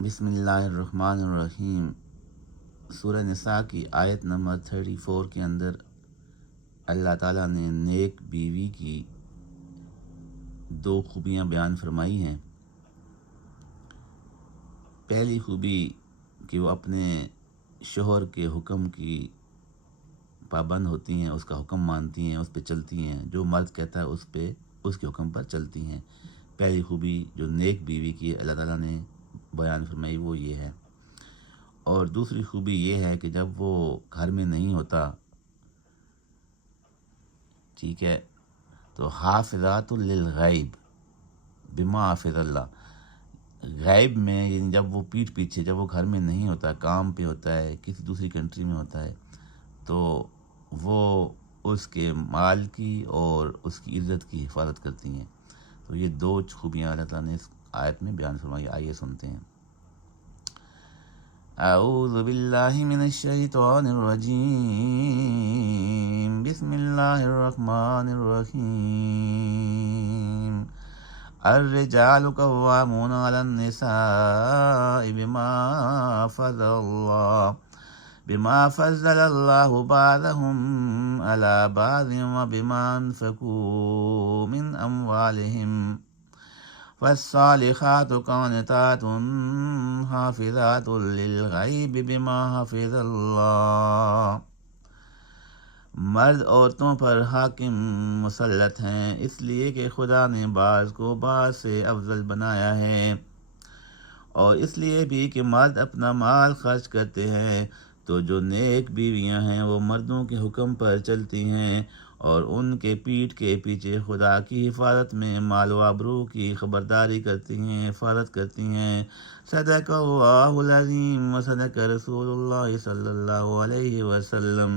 بسم اللہ الرحمن الرحیم۔ سورہ نساء کی آیت نمبر 34 کے اندر اللہ تعالیٰ نے نیک بیوی کی 2 خوبیاں بیان فرمائی ہیں۔ پہلی خوبی کہ وہ اپنے شوہر کے حکم کی پابند ہوتی ہیں، اس کا حکم مانتی ہیں، اس پہ چلتی ہیں، جو مرد کہتا ہے اس کے حکم پر چلتی ہیں۔ پہلی خوبی جو نیک بیوی کی اللہ تعالیٰ نے بیان فرمائی وہ یہ ہے۔ اور دوسری خوبی یہ ہے کہ جب وہ گھر میں نہیں ہوتا، ٹھیک ہے، تو حافظات للغیب بما حفظ اللہ، غیب میں یعنی جب وہ پیٹھ پیچھے، جب وہ گھر میں نہیں ہوتا، کام پہ ہوتا ہے، کسی دوسری کنٹری میں ہوتا ہے، تو وہ اس کے مال کی اور اس کی عزت کی حفاظت کرتی ہیں۔ تو یہ 2 خوبیاں اللہ تعالیٰ نے اس آیت میں بیان فرمائی۔ آئیے سنتے ہیں۔ اعوذ باللہ من الشیطان الرجیم، بسم اللہ الرحمن الرحیم۔ الرجال قوامون علی النساء بما فضل اللہ بعضهم علی بعض وبما انفقوا من اموالهم، فالصالحات قانتات حافظات للغیب بما حفظ اللہ۔ مرد عورتوں پر حاکم مسلط ہیں اس لیے کہ خدا نے بعض کو بعض سے افضل بنایا ہے، اور اس لیے بھی کہ مرد اپنا مال خرچ کرتے ہیں، تو جو نیک بیویاں ہیں وہ مردوں کے حکم پر چلتی ہیں اور ان کے پیٹھ کے پیچھے خدا کی حفاظت میں مال و آبرو کی خبرداری کرتی ہیں، حفاظت کرتی ہیں۔ صدق اللہ العظیم و صدق رسول اللہ صلی اللہ علیہ وسلم۔